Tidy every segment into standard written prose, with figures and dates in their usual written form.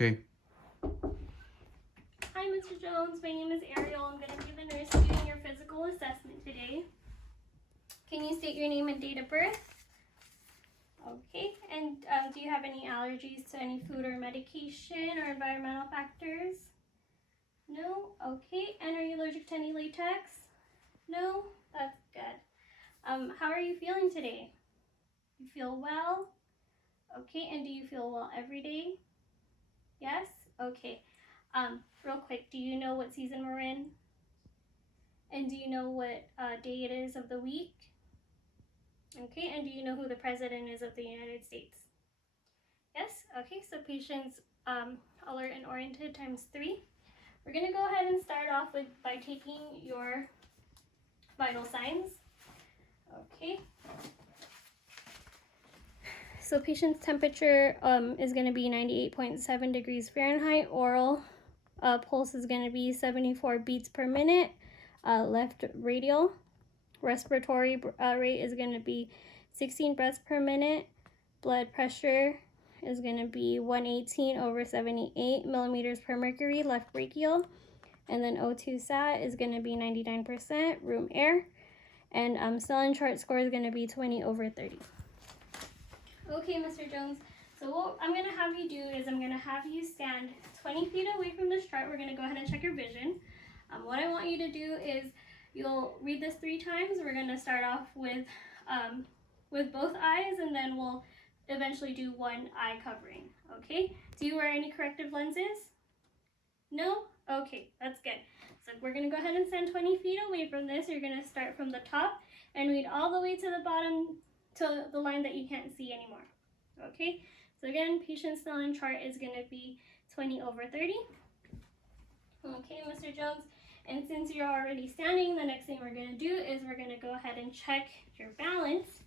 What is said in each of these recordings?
Okay. Hi, Mr. Jones. My name is Ariel. I'm going to be the nurse doing your physical assessment today. Can you state your name and date of birth? Okay. And do you have any allergies to any food or medication or environmental factors? No? Okay. And are you allergic to any latex? No? That's good. How are you feeling today? You feel well? Okay. And do you feel well every day? Yes? Okay. Real quick, do you know what season we're in? And do you know what day it is of the week? Okay, and do you know who the president is of the United States? Yes? Okay, so patients alert and oriented ×3. We're gonna go ahead and start off by taking your vital signs. Okay. So patient's temperature is gonna be 98.7 degrees Fahrenheit. Oral pulse is gonna be 74 beats per minute. Left radial. Respiratory rate is going to be 16 breaths per minute. Blood pressure is going to be 118/78 millimeters per mercury, left brachial. And then O2 sat is going to be 99%, room air. And Snellen chart score is going to be 20/30. Okay, Mr. Jones. So what I'm going to have you do is I'm going to have you stand 20 feet away from this chart. We're going to go ahead and check your vision. What I want you to do is you'll read this 3 times. We're going to start off with both eyes, and then we'll eventually do one eye covering. Okay? Do you wear any corrective lenses? No? Okay, that's good. So we're going to go ahead and stand 20 feet away from this. You're going to start from the top and read all the way to the bottom to the line that you can't see anymore. Okay? So again, patient Snellen chart is going to be 20/30. Okay, Mr. Jones. And since you're already standing, the next thing we're going to do is we're going to go ahead and check your balance.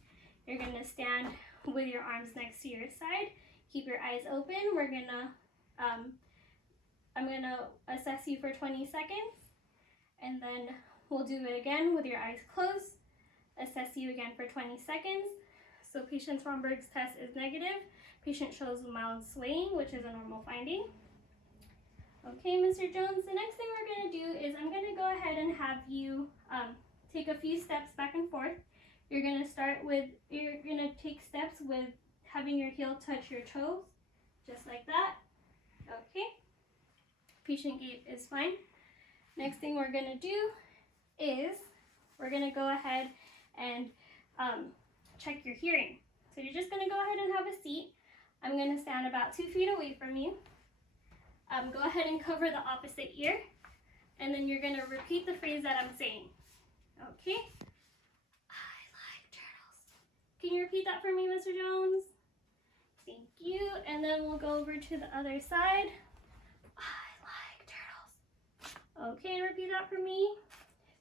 You're going to stand with your arms next to your side. Keep your eyes open. We're going to, I'm going to assess you for 20 seconds. And then we'll do it again with your eyes closed. Assess you again for 20 seconds. So patient's Romberg's test is negative. Patient shows mild swaying, which is a normal finding. Okay, Mr. Jones, the next thing we're going to do is I'm going to go ahead and have you take a few steps back and forth. You're going to take steps with having your heel touch your toes, just like that. Okay, patient gait is fine. Next thing we're going to do is we're going to go ahead and check your hearing. So you're just going to go ahead and have a seat. I'm going to stand about 2 feet away from you. Go ahead and cover the opposite ear, and then you're going to repeat the phrase that I'm saying. Okay? I like turtles. Can you repeat that for me, Mr. Jones? Thank you. And then we'll go over to the other side. I like turtles. Okay, and repeat that for me.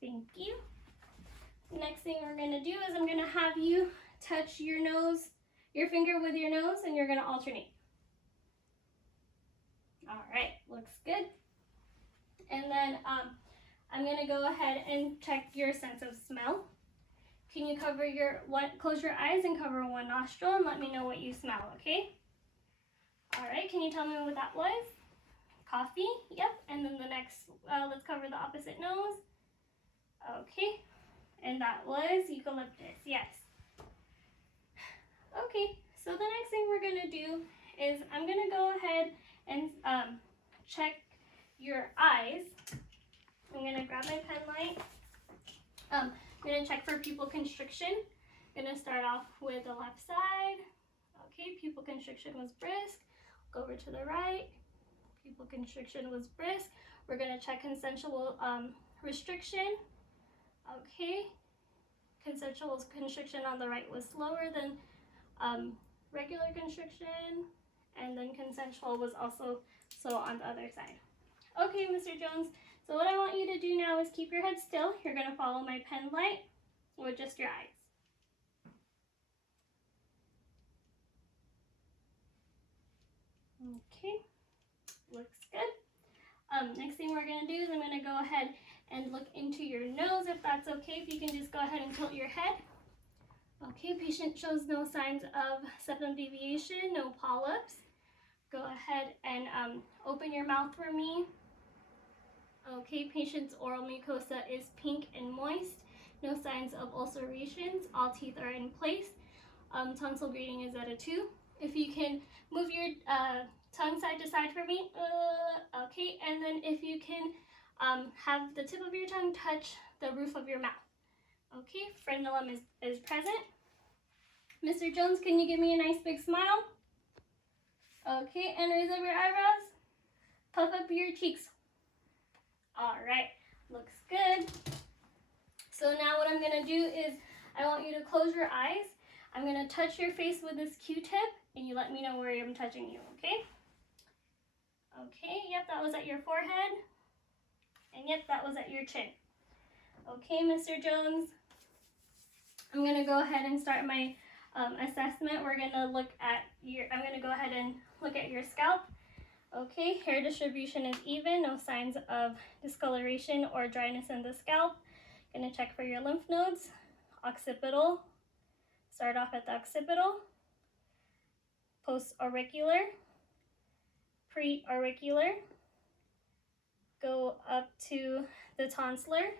Thank you. Next thing we're going to do is I'm going to have you touch your nose, your finger with your nose, and you're going to alternate. All right, looks good. And then I'm gonna go ahead and check your sense of smell. Can you close your eyes and cover one nostril and let me know what you smell, okay? All right, can you tell me what that was? Coffee, yep. And then the next, let's cover the opposite nose. Okay, and that was eucalyptus, yes. Okay, so the next thing we're gonna do is I'm gonna go ahead and check your eyes. I'm gonna grab my pen light. I'm gonna check for pupil constriction. I'm gonna start off with the left side. Okay, pupil constriction was brisk. Go over to the right. Pupil constriction was brisk. We're gonna check consensual restriction. Okay, consensual constriction on the right was slower than regular constriction. And then consensual was also so on the other side. Okay, Mr. Jones, so what I want you to do now is keep your head still. You're going to follow my pen light with just your eyes. Okay, looks good. Next thing we're going to do is I'm going to go ahead and look into your nose, if that's okay. If you can just go ahead and tilt your head. Okay, patient shows no signs of septum deviation, no polyps. go ahead and open your mouth for me. Okay, patient's oral mucosa is pink and moist. No signs of ulcerations. All teeth are in place. Tonsil grading is at a 2. If you can move your tongue side to side for me. Okay, and then if you can have the tip of your tongue touch the roof of your mouth. Okay, frenulum is present. Mr. Jones, can you give me a nice big smile? Okay, and raise up your eyebrows. Puff up your cheeks. All right, looks good. So now what I'm gonna do is I want you to close your eyes. I'm gonna touch your face with this Q-tip and you let me know where I'm touching you, okay? Okay, yep, that was at your forehead. And yep, that was at your chin. Okay, Mr. Jones, I'm gonna go ahead and start my assessment. We're gonna look at I'm gonna go ahead and look at your scalp. Okay, hair distribution is even, no signs of discoloration or dryness in the scalp. Gonna check for your lymph nodes. Occipital, start off at the occipital. Post-auricular, pre-auricular, go up to the tonsillar,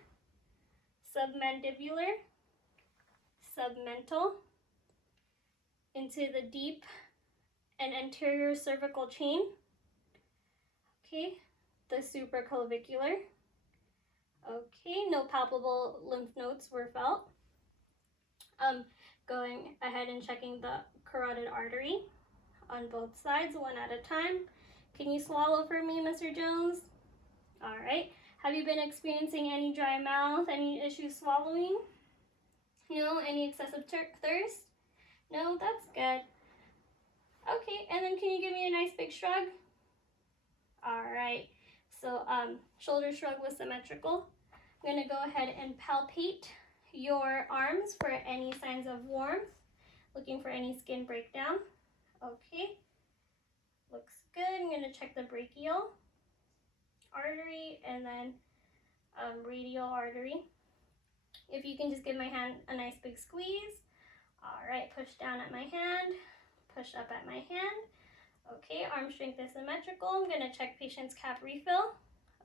submandibular, submental, into the deep and anterior cervical chain. Okay, the supraclavicular. Okay, no palpable lymph nodes were felt. Going ahead and checking the carotid artery on both sides, one at a time. Can you swallow for me, Mr. Jones? All right. Have you been experiencing any dry mouth, any issues swallowing? No, any excessive thirst? No, that's good. Okay, and then can you give me a nice big shrug? All right, so shoulder shrug was symmetrical. I'm gonna go ahead and palpate your arms for any signs of warmth, looking for any skin breakdown. Okay, looks good. I'm gonna check the brachial artery and then radial artery. If you can just give my hand a nice big squeeze. All right, push down at my hand, push up at my hand. Okay, arm strength is symmetrical. I'm gonna check patient's cap refill.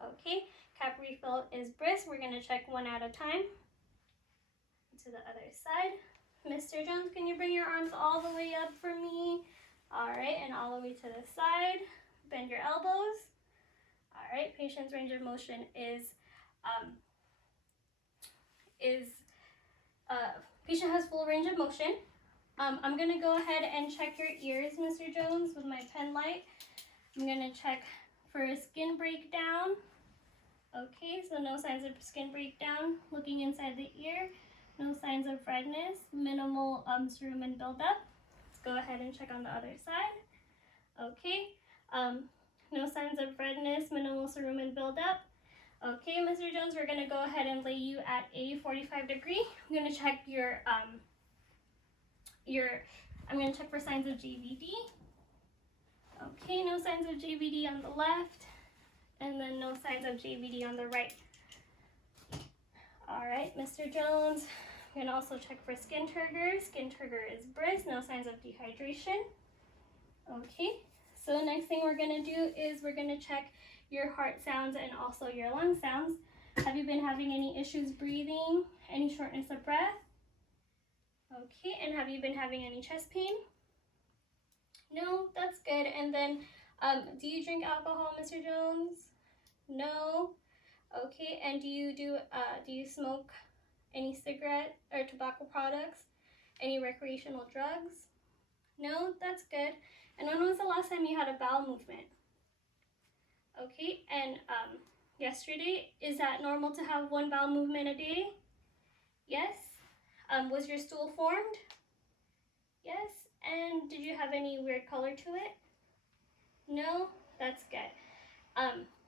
Okay, cap refill is brisk. We're gonna check one at a time. To the other side. Mr. Jones, can you bring your arms all the way up for me? All right, and all the way to the side. Bend your elbows. All right, patient's range of motion patient has full range of motion. I'm gonna go ahead and check your ears, Mr. Jones, with my pen light. I'm gonna check for a skin breakdown. Okay, so no signs of skin breakdown. Looking inside the ear, no signs of redness, minimal cerumen buildup. Let's go ahead and check on the other side. Okay, no signs of redness, minimal cerumen buildup. Okay, Mr. Jones, we're gonna go ahead and lay you at a 45 degree. I'm gonna check I'm gonna check for signs of JVD. Okay, no signs of JVD on the left, and then no signs of JVD on the right. All right, Mr. Jones, I'm gonna also check for skin turgor. Skin turgor is brisk, no signs of dehydration. Okay, so the next thing we're gonna do is we're gonna check your heart sounds and also your lung sounds. Have you been having any issues breathing? Any shortness of breath? Okay, and have you been having any chest pain? No, that's good. And then, do you drink alcohol, Mr. Jones? No. Okay, and do you smoke any cigarette or tobacco products? Any recreational drugs? No, that's good. And when was the last time you had a bowel movement? Okay, and yesterday, is that normal to have one bowel movement a day? Yes. Was your stool formed? Yes. And did you have any weird color to it? No? That's good.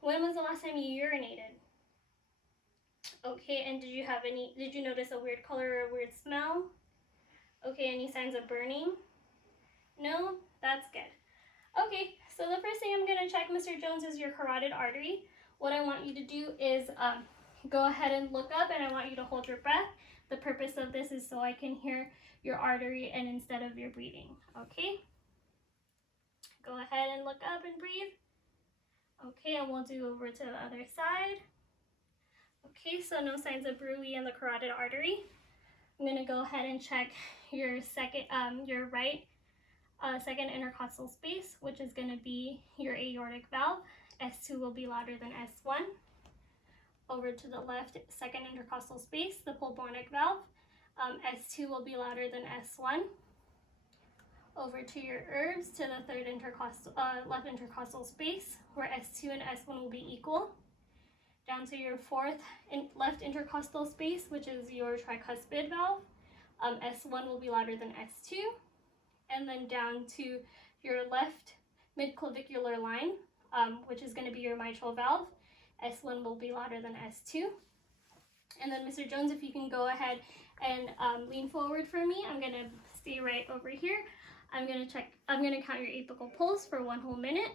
When was the last time you urinated? Okay, and did you notice a weird color or a weird smell? Okay, any signs of burning? No? That's good. Okay, so the first thing I'm gonna check, Mr. Jones, is your carotid artery. What I want you to do is go ahead and look up, and I want you to hold your breath. The purpose of this is so I can hear your artery and instead of your breathing, okay? Go ahead and look up and breathe. Okay, and we'll do over to the other side. Okay, so no signs of bruit in the carotid artery. I'm gonna go ahead and check your right second intercostal space, which is gonna be your aortic valve. S2 will be louder than S1. Over to the left second intercostal space, the pulmonic valve. S2 will be louder than S1. Over to your herbs, to the third left intercostal space, where S2 and S1 will be equal. Down to your fourth left intercostal space, which is your tricuspid valve. S1 will be louder than S2. And then down to your left midclavicular line, which is going to be your mitral valve. S1 will be louder than S2. And then Mr. Jones, if you can go ahead and lean forward for me, I'm going to stay right over here. I'm going to count your apical pulse for 1 whole minute.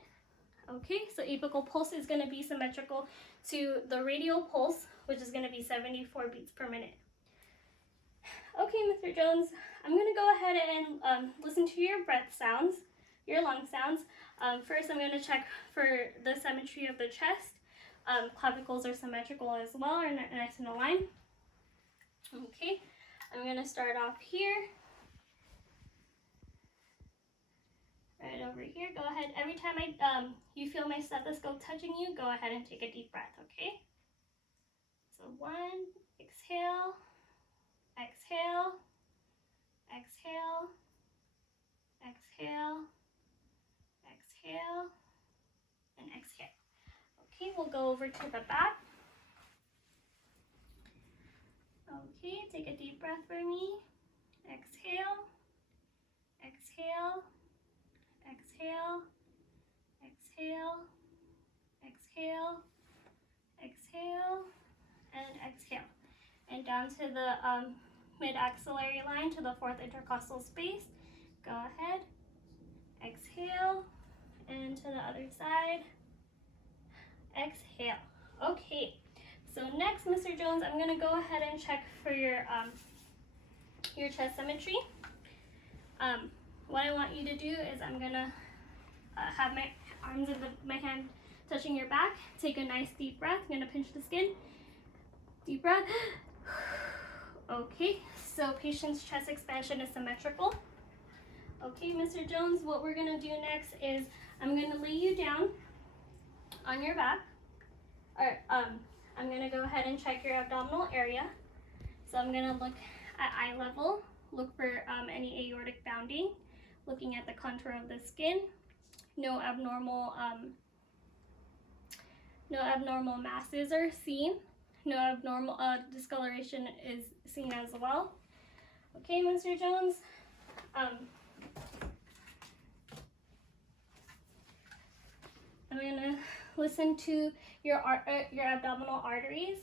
Okay, so apical pulse is going to be symmetrical to the radial pulse, which is going to be 74 beats per minute. Okay, Mr. Jones, I'm going to go ahead and listen to your breath sounds, your lung sounds. First, I'm going to check for the symmetry of the chest. Clavicles are symmetrical as well, are nice and aligned. Okay, I'm going to start off here. Right over here, go ahead. Every time you feel my stethoscope touching you, go ahead and take a deep breath, okay? So 1, exhale, exhale, exhale, exhale, exhale, and exhale. Okay, we'll go over to the back. Okay, take a deep breath for me. Exhale, exhale, exhale, exhale, exhale, exhale, and exhale. And down to the mid-axillary line, to the fourth intercostal space. Go ahead, exhale, and to the other side, exhale. Okay, so next, Mr. Jones, I'm gonna go ahead and check for your chest symmetry. What I want you to do is I'm gonna have my arms and my hand touching your back. Take a nice deep breath. I'm gonna pinch the skin. Deep breath. Okay, so patient's chest expansion is symmetrical. Okay, Mr. Jones, what we're gonna do next is I'm gonna lay you down on your back. I'm gonna go ahead and check your abdominal area. So I'm gonna look at eye level, look for any aortic bounding, looking at the contour of the skin. No abnormal masses are seen. No abnormal discoloration is seen as well. Okay, Mr. Jones. I'm gonna listen to your abdominal arteries.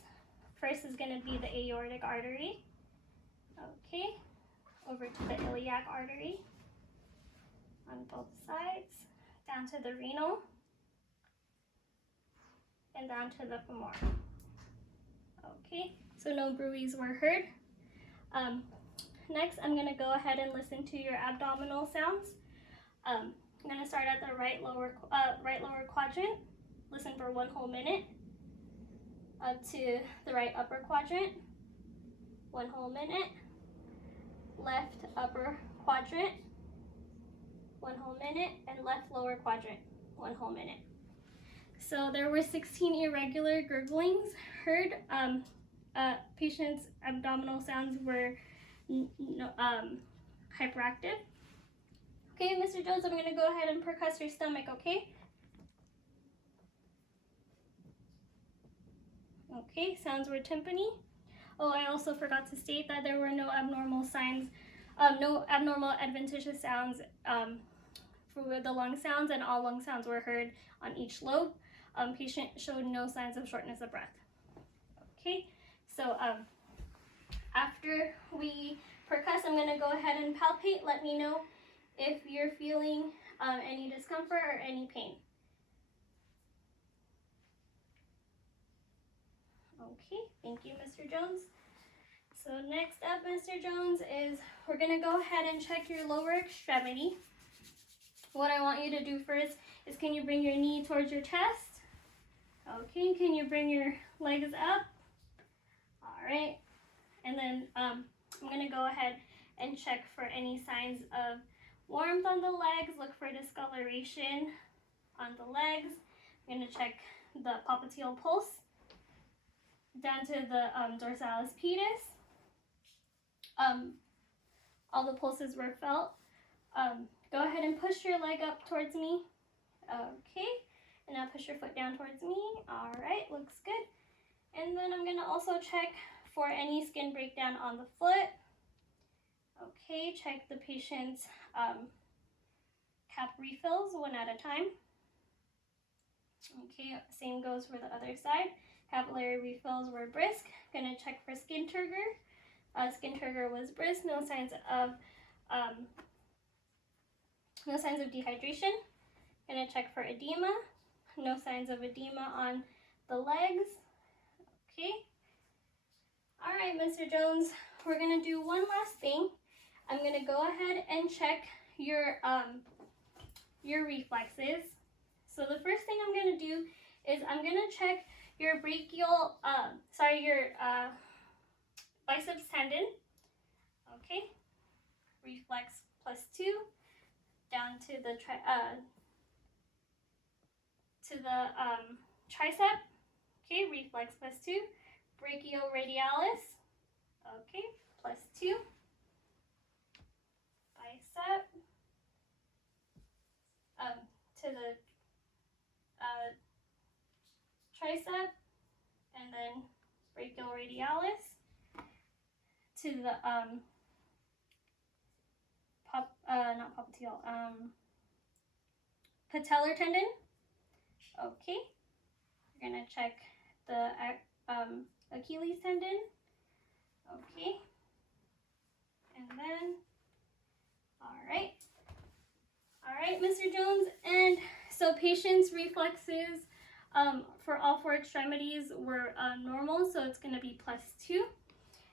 First is gonna be the aortic artery. Okay, over to the iliac artery on both sides, down to the renal, and down to the femoral. Okay, so no bruits were heard. Next, I'm gonna go ahead and listen to your abdominal sounds. I'm gonna start at the right lower quadrant. Listen for 1 whole minute. Up to the right upper quadrant, 1 whole minute. Left upper quadrant, 1 whole minute, and left lower quadrant, 1 whole minute. So there were 16 irregular gurglings heard. Patient's abdominal sounds were hyperactive. Okay, Mr. Jones, I'm gonna go ahead and percuss your stomach, okay? Okay, sounds were timpani. Oh, I also forgot to state that there were no abnormal signs, no abnormal adventitious sounds for the lung sounds, and all lung sounds were heard on each lobe. Patient showed no signs of shortness of breath. Okay, so after we percuss, I'm gonna go ahead and palpate. Let me know if you're feeling any discomfort or any pain. Okay, thank you, Mr. Jones. So next up, Mr. Jones, is we're gonna go ahead and check your lower extremity. what I want you to do first is, can you bring your knee towards your chest? Okay, can you bring your legs up? All right, and then I'm gonna go ahead and check for any signs of warmth on the legs. Look for discoloration on the legs. I'm gonna check the popliteal pulse down to the dorsalis pedis. All the pulses were felt. Go ahead and push your leg up towards me. Okay, and now push your foot down towards me. All right, looks good. And then I'm gonna also check for any skin breakdown on the foot. Okay, check the patient's cap refills one at a time. Okay, same goes for the other side. Capillary refills were brisk. Gonna check for skin turgor. Skin turgor was brisk. No signs of dehydration. Gonna check for edema. No signs of edema on the legs. Okay. All right, Mr. Jones, we're gonna do one last thing. I'm gonna go ahead and check your reflexes. So the first thing I'm gonna do is I'm gonna check your brachial, your biceps tendon. Okay, reflex +2 down to the tricep. Okay, reflex +2, brachioradialis. Okay, +2, bicep to the tricep, and then brachioradialis to the patellar tendon. Okay, we're gonna check the Achilles tendon. Okay, and then all right, Mr. Jones. And so patient's reflexes for all 4 extremities were normal, so it's going to be +2.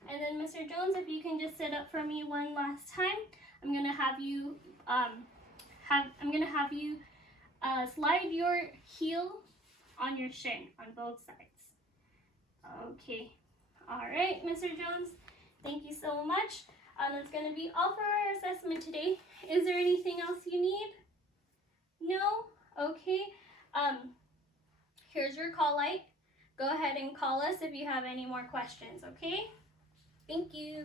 And then Mr. Jones, if you can just sit up for me one last time, I'm going to have you slide your heel on your shin on both sides. Okay. All right, Mr. Jones, thank you so much. That's going to be all for our assessment today. Is there anything else you need? No? Okay. Here's your call light. Go ahead and call us if you have any more questions, okay? Thank you.